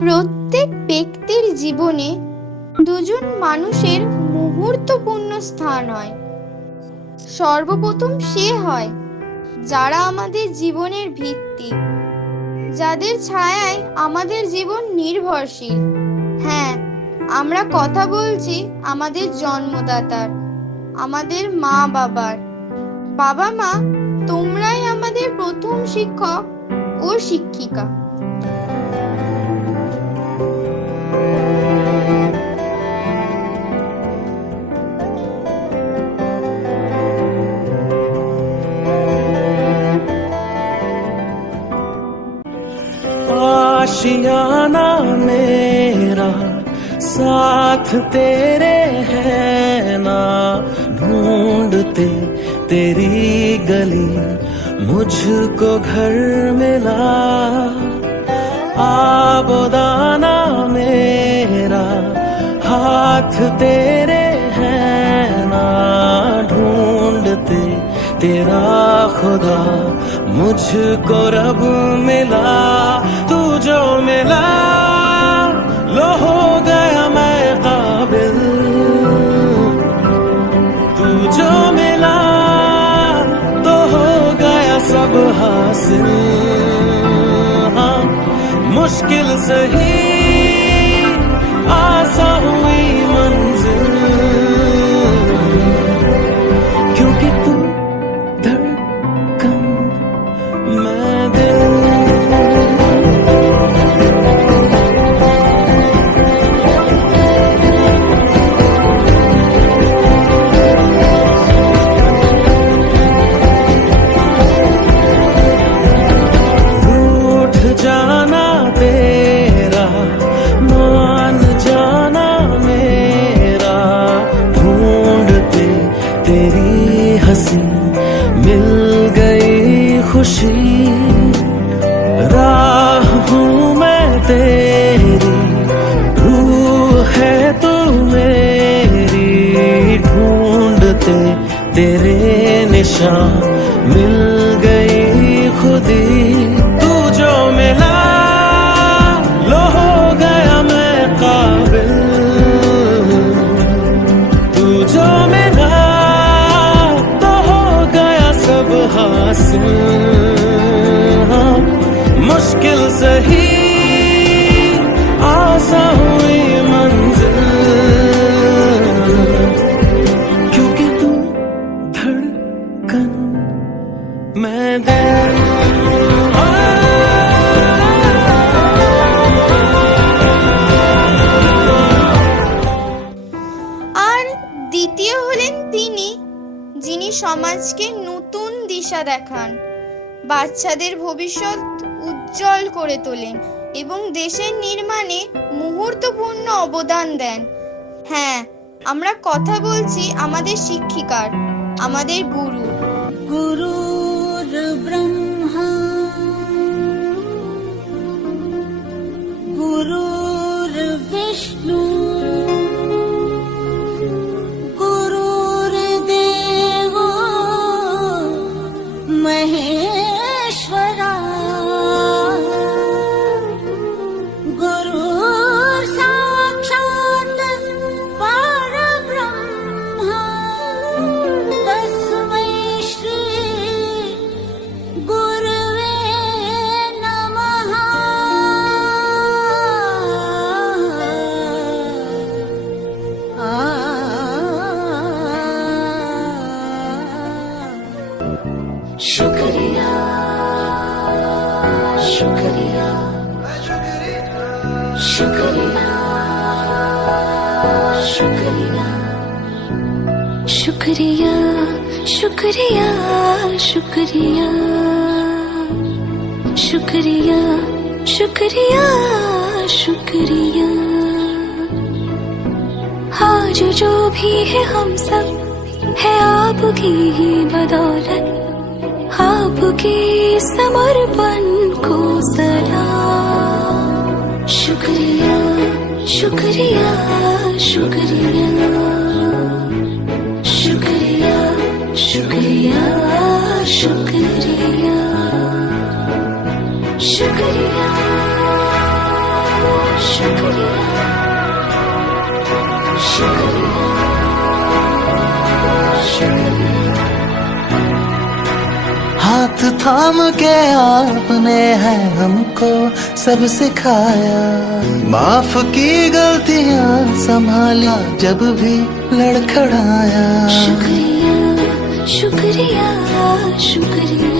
প্রত্যেক ব্যক্তির জীবনে দুজন মানুষের মুহূর্তপূর্ণ স্থান হয়। সর্বপ্রথম সে হয় যারা আমাদের জীবনের ভিত্তি, যাদের ছায়ায় আমাদের জীবন নির্ভরশীল। হ্যাঁ, আমরা কথা বলছি আমাদের জন্মদাতার, আমাদের মা বাবার। বাবা মা, তোমরাই আমাদের প্রথম শিক্ষক ও শিক্ষিকা। आशियाना मेरा साथ तेरे है ना, ढूंढते तेरी गली मुझको घर मिला। आबोदाना मेरा हाथ तेरे है ना, ढूंढते तेरा खुदा मुझको रब मिला। तू जो मिला लो हो गया मैं काबिल, तू जो मिला तो हो गया सब हासिल। हाँ, मुश्किल सही आसा हुई मंजिल, क्योंकि तू धड़कन मैं दिल। रूठ जाना तेरा, मान जाना मेरा, ढूंढते तेरी हंसी मिल गई खुशी। राह हूँ मैं तेरी, रूह है तू मेरी, ढूंढते तेरे निशान मिल गई खुदी। तू जो मिला लो हो गया मैं काबिल, तू जो मिला तो हो गया सब हासिल। हाँ, मुश्किल सही आसा हुई मंजिल, क्योंकि तू धड़कन मैं दिल। আর দ্বিতীয় হলেন তিনি, যিনি সমাজকে নতুন দিশা দেখান, বাচ্চাদের ভবিষ্যৎ উজ্জ্বল করে তোলেন এবং দেশের নির্মাণে মুহূর্তপূর্ণ অবদান দেন। হ্যাঁ, আমরা কথা বলছি আমাদের শিক্ষিকার, আমাদের গুরু। गुरुर् ब्रह्मा गुरुर्विष्णु गुरुर्देवो महेश्वरा, गुरुर् साक्षात् परब्रह्मा, तस्मै श्री गुरुवे नमः। शुक्रिया शुक्रिया शुक्रिया शुक्रिया शुक्रिया शुक्रिया शुक्रिया शुक्रिया शुक्रिया शुक्रिया। आज जो भी है हम सब है आपकी ही बदौलत, आपके समर्पण को सलाम। शुक्रिया शुक्रिया शुक्रिया शुक्रिया शुक्रिया शुक्रिया शुक्रिया शुक्रिया शुक्रिया शुक्रिया। हाथ थाम के आपने है हमको सब सिखाया, माफ की गलतियां संभाला जब भी लड़खड़ाया। शुक्रिया शुक्रिया शुक्रिया।